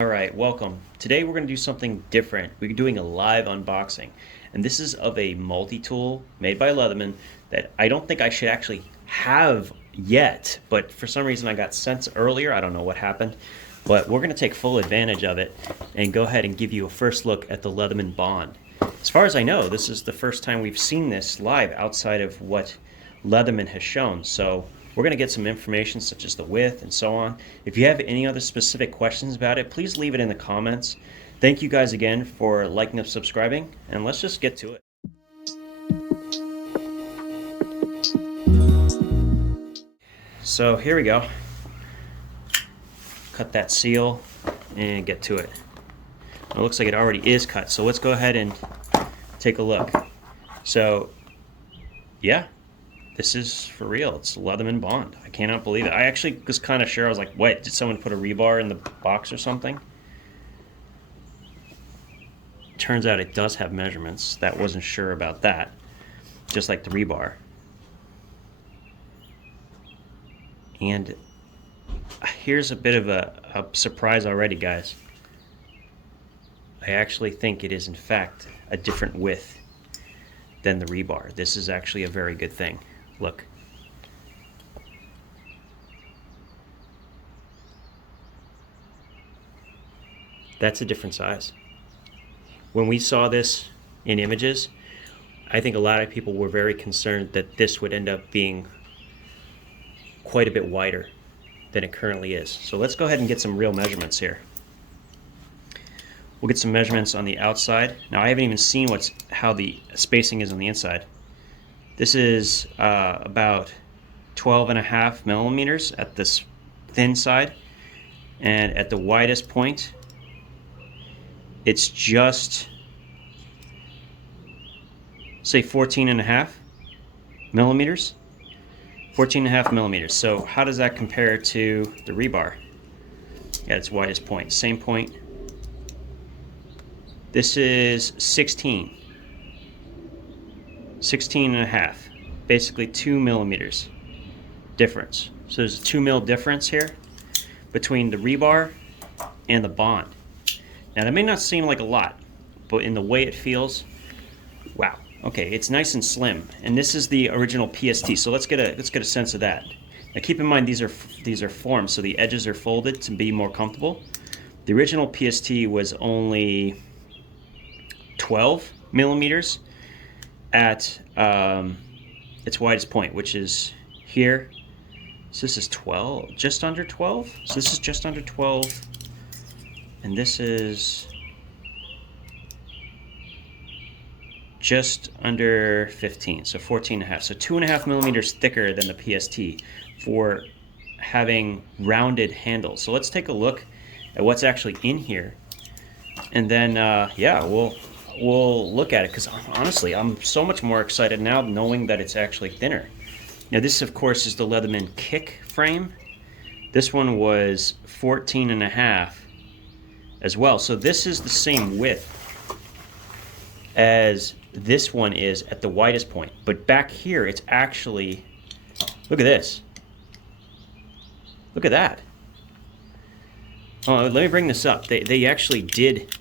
Alright, welcome. Today we're going to do something different. We're doing a live unboxing. And this is of a multi-tool made by Leatherman that I don't think I should actually have yet, but for some reason I got sent earlier. I don't know what happened. But we're going to take full advantage of it and go ahead and give you a first look at the Leatherman BOND. As far as I know, this is the first time we've seen this live outside of what Leatherman has shown. So we're going to get some information such as the width and so on. If you have any other specific questions about it, please leave it in the comments. Thank you guys again for liking and subscribing, and let's just get to it. So here we go. Cut that seal and get to it. It looks like it already is cut, so let's go ahead and take a look. So yeah, this is for real. It's Leatherman BOND. I cannot believe it. I actually was kind of sure. I was like, what, did someone put a rebar in the box or something? Turns out it does have measurements. That wasn't sure about that, just like the rebar. And here's a bit of a surprise already, guys. I actually think it is in fact a different width than the rebar. This is actually a very good thing. Look. That's a different size. When we saw this in images, I think a lot of people were very concerned that this would end up being quite a bit wider than it currently is. So let's go ahead and get some real measurements here. We'll get some measurements on the outside. Now I haven't even seen how the spacing is on the inside. This is about 12.5 millimeters at this thin side, and at the widest point it's just, say, 14.5 millimeters. 14.5 millimeters. So how does that compare to the rebar at its widest point? Same point. This is 16 and a half, basically 2 millimeters difference. So there's a 2 mil difference here between the rebar and the BOND. Now that may not seem like a lot, but in the way it feels, wow. Okay, it's nice and slim, and this is the original PST. So let's get a sense of that. Now keep in mind these are formed, so the edges are folded to be more comfortable. The original PST was only 12 millimeters at its widest point, which is here. So this is 12, just under 12. So this is just under 12, and this is just under 15, so 14.5. So 2.5 millimeters thicker than the PST for having rounded handles. So let's take a look at what's actually in here, and then yeah, we'll look at it, because honestly I'm so much more excited now knowing that it's actually thinner. Now this of course is the Leatherman kick frame. This one was 14.5 as well, so this is the same width as this one is at the widest point, but back here it's actually, look at this, look at that. Oh, let me bring this up. They actually did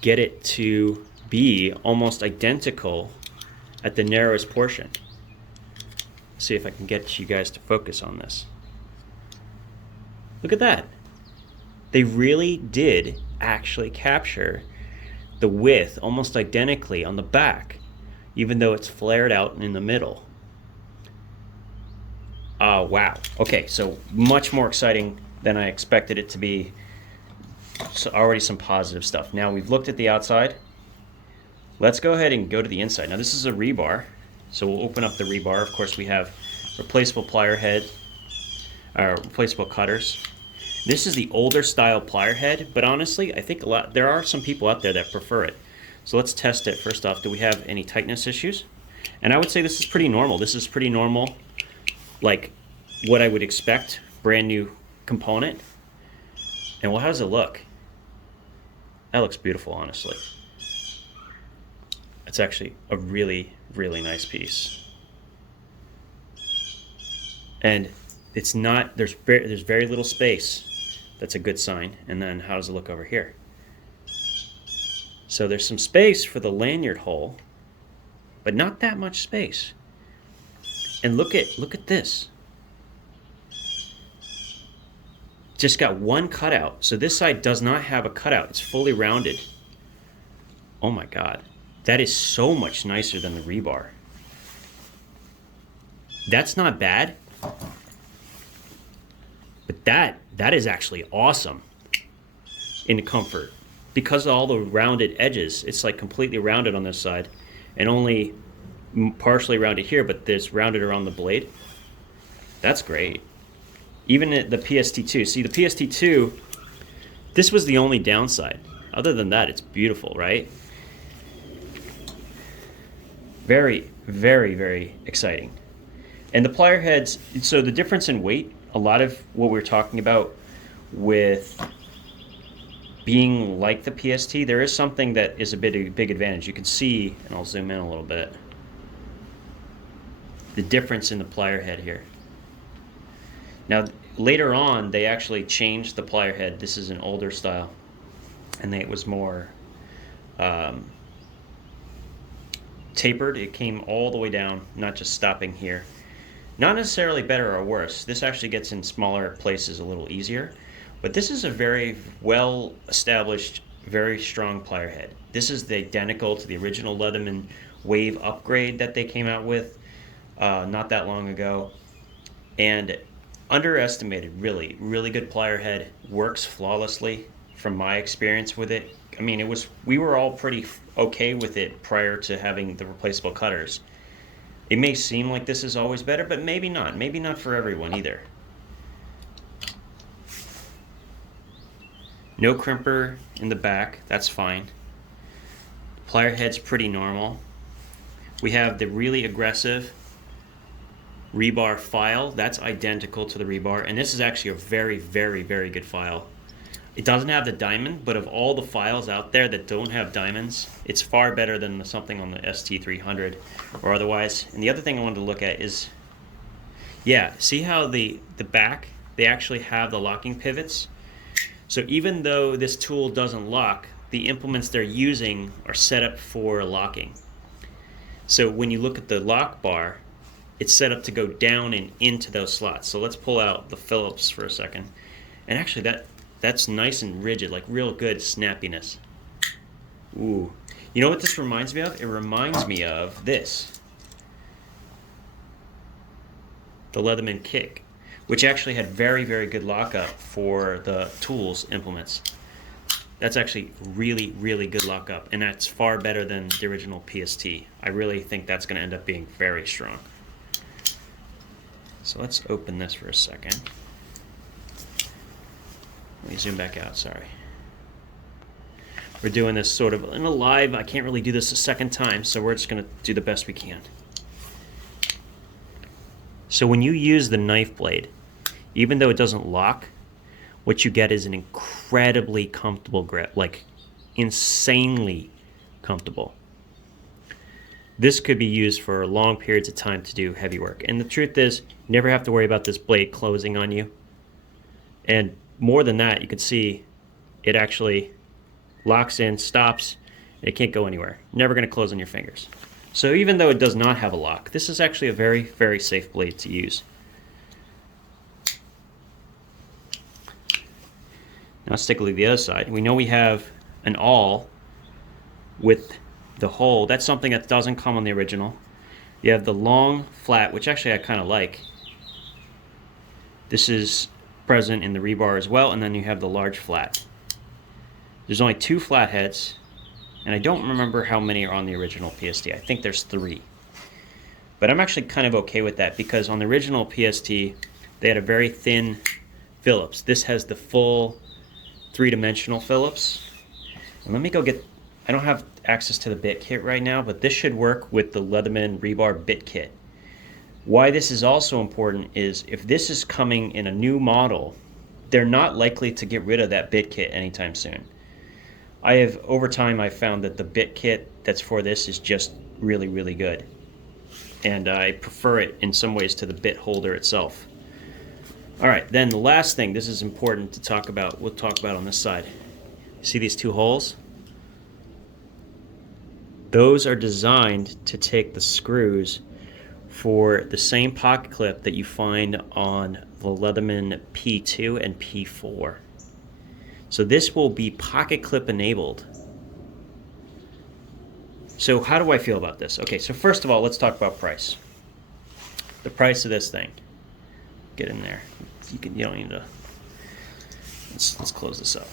get it to be almost identical at the narrowest portion. Let's see if I can get you guys to focus on this. Look at that. They really did actually capture the width almost identically on the back, even though it's flared out in the middle. Wow. Okay, so much more exciting than I expected it to be. So already some positive stuff. Now we've looked at the outside. Let's go ahead and go to the inside. Now this is a rebar, so we'll open up the rebar. Of course we have replaceable plier head, replaceable cutters. This is the older style plier head, but honestly I think there are some people out there that prefer it. So let's test it. First off, do we have any tightness issues? And I would say this is pretty normal. This is pretty normal, like what I would expect, brand new component. And well, how does it look? That looks beautiful, honestly. It's actually a really, really nice piece. And it's not, there's very little space That's a good sign. And then how does it look over here? So there's some space for the lanyard hole, but not that much space. And look at this. Just got one cutout. So this side does not have a cutout. It's fully rounded. Oh my God. That is so much nicer than the rebar. That's not bad. But that is actually awesome in comfort. Because of all the rounded edges, it's like completely rounded on this side and only partially rounded here, but there's rounded around the blade. That's great. Even the PST2. See, the PST2, this was the only downside. Other than that, it's beautiful, right? Very, very, very exciting. And the plier heads, so the difference in weight, a lot of what we're talking about with being like the PST, there is something that is a big advantage. You can see, and I'll zoom in a little bit, the difference in the plier head here. Now, later on, they actually changed the plier head. This is an older style, and it was more tapered. It came all the way down, not just stopping here. Not necessarily better or worse. This actually gets in smaller places a little easier, but this is a very well-established, very strong plier head. This is identical to the original Leatherman Wave upgrade that they came out with not that long ago, and underestimated. Really, really good plier head. Works flawlessly from my experience with it. I mean, we were all pretty okay with it prior to having the replaceable cutters. It may seem like this is always better, but maybe not. Maybe not for everyone either. No crimper in the back, that's fine. Plier head's pretty normal. We have the really aggressive rebar file. That's identical to the rebar, and this is actually a very, very, very good file. It doesn't have the diamond, but of all the files out there that don't have diamonds, it's far better than something on the ST300 or otherwise. And the other thing I wanted to look at is, yeah, see how the back, they actually have the locking pivots? So even though this tool doesn't lock, the implements they're using are set up for locking. So when you look at the lock bar, it's set up to go down and into those slots. So let's pull out the Phillips for a second. And actually that's nice and rigid, like real good snappiness. Ooh. You know what this reminds me of? It reminds me of this. The Leatherman Kick, which actually had very, very good lockup for the tools implements. That's actually really, really good lockup, and that's far better than the original PST. I really think that's going to end up being very strong. So let's open this for a second. Let me zoom back out, sorry. We're doing this sort of in a live. I can't really do this a second time, so we're just going to do the best we can. So when you use the knife blade, even though it doesn't lock, what you get is an incredibly comfortable grip, like insanely comfortable. This could be used for long periods of time to do heavy work. And the truth is, you never have to worry about this blade closing on you. And more than that, you can see it actually locks in, stops, and it can't go anywhere. Never going to close on your fingers. So even though it does not have a lock, this is actually a very, very safe blade to use. Now let's take a look at the other side. We know we have an awl with the hole. That's something that doesn't come on the original. You have the long flat, which actually I kind of like. This is present in the rebar as well, and then you have the large flat. There's only 2 flat heads, and I don't remember how many are on the original PST. I think there's 3. But I'm actually kind of okay with that, because on the original PST, they had a very thin Phillips. This has the full 3-dimensional Phillips. And let me go get, I don't have access to the bit kit right now, but this should work with the Leatherman Rebar bit kit. Why this is also important is if this is coming in a new model, they're not likely to get rid of that bit kit anytime soon. Over time, I've found that the bit kit that's for this is just really, really good. And I prefer it in some ways to the bit holder itself. All right, then the last thing, this is important to talk about, we'll talk about on this side. See these two holes? Those are designed to take the screws for the same pocket clip that you find on the Leatherman P2 and P4. So this will be pocket clip enabled. So how do I feel about this? Okay, so first of all, let's talk about price. The price of this thing. Get in there. You don't need to. Let's close this up.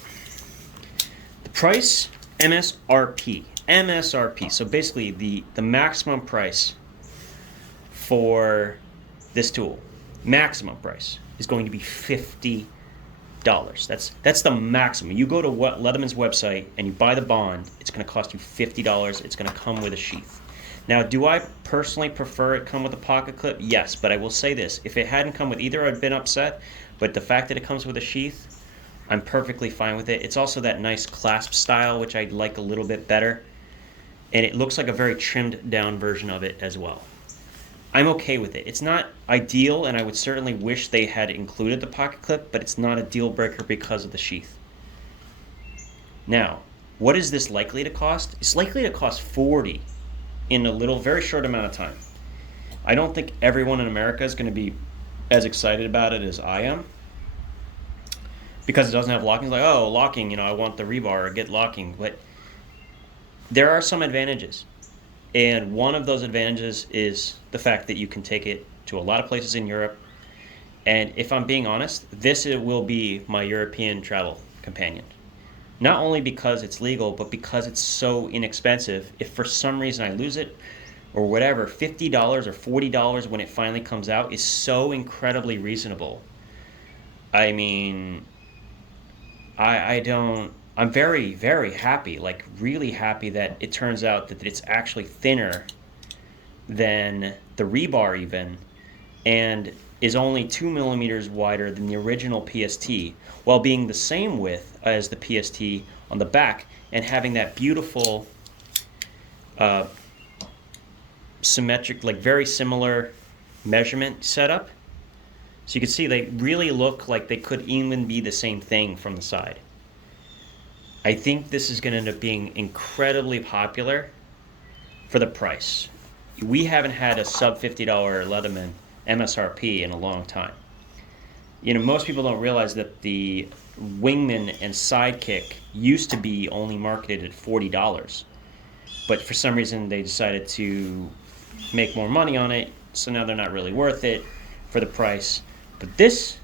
The price, MSRP. MSRP. So basically the maximum price for this tool, maximum price, is going to be $50. That's the maximum. You go to Leatherman's website and you buy the Bond, it's going to cost you $50. It's going to come with a sheath. Now, do I personally prefer it come with a pocket clip? Yes, but I will say this. If it hadn't come with either, I'd been upset. But the fact that it comes with a sheath, I'm perfectly fine with it. It's also that nice clasp style, which I like a little bit better. And it looks like a very trimmed down version of it as well. I'm okay with it. It's not ideal, and I would certainly wish they had included the pocket clip, but it's not a deal breaker because of the sheath. Now, what is this likely to cost? It's likely to cost $40 in a very short amount of time. I don't think everyone in America is going to be as excited about it as I am, because it doesn't have locking. It's like, oh, locking, I want the rebar or get locking. But there are some advantages. And one of those advantages is the fact that you can take it to a lot of places in Europe. And if I'm being honest, this will be my European travel companion. Not only because it's legal, but because it's so inexpensive. If for some reason I lose it or whatever, $50 or $40 when it finally comes out is so incredibly reasonable. I mean, I'm very, very happy, like really happy that it turns out that it's actually thinner than the rebar even, and is only 2 millimeters wider than the original PST, while being the same width as the PST on the back and having that beautiful symmetric, like very similar measurement setup. So you can see they really look like they could even be the same thing from the side. I think this is going to end up being incredibly popular for the price. We haven't had a sub $50 Leatherman MSRP in a long time. Most people don't realize that the Wingman and Sidekick used to be only marketed at $40. But for some reason they decided to make more money on it, so now they're not really worth it for the price. But this,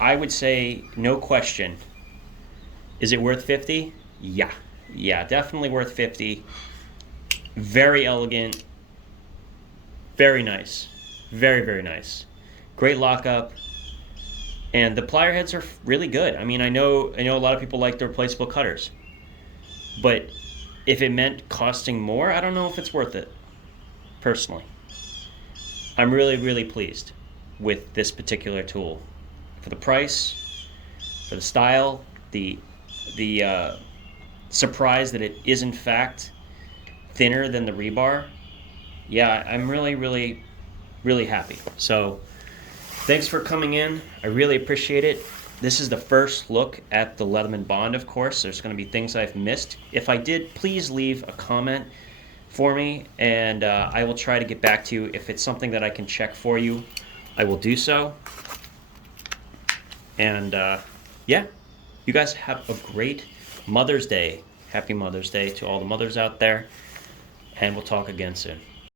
I would say, no question. Is it worth $50? Yeah, definitely worth $50. Very elegant, very nice, very, very nice. Great lockup, and the plier heads are really good. I mean, I know a lot of people like the replaceable cutters, but if it meant costing more, I don't know if it's worth it. Personally, I'm really, really pleased with this particular tool for the price, for the style, the surprise that it is in fact thinner than the rebar. Yeah, I'm really, really, really happy. So thanks for coming in. I really appreciate it. This is the first look at the Leatherman Bond, of course. There's going to be things I've missed. If I did, please leave a comment for me, and I will try to get back to you. If it's something that I can check for you, I will do so. And yeah, you guys have a great Mother's Day. Happy Mother's Day to all the mothers out there, and we'll talk again soon.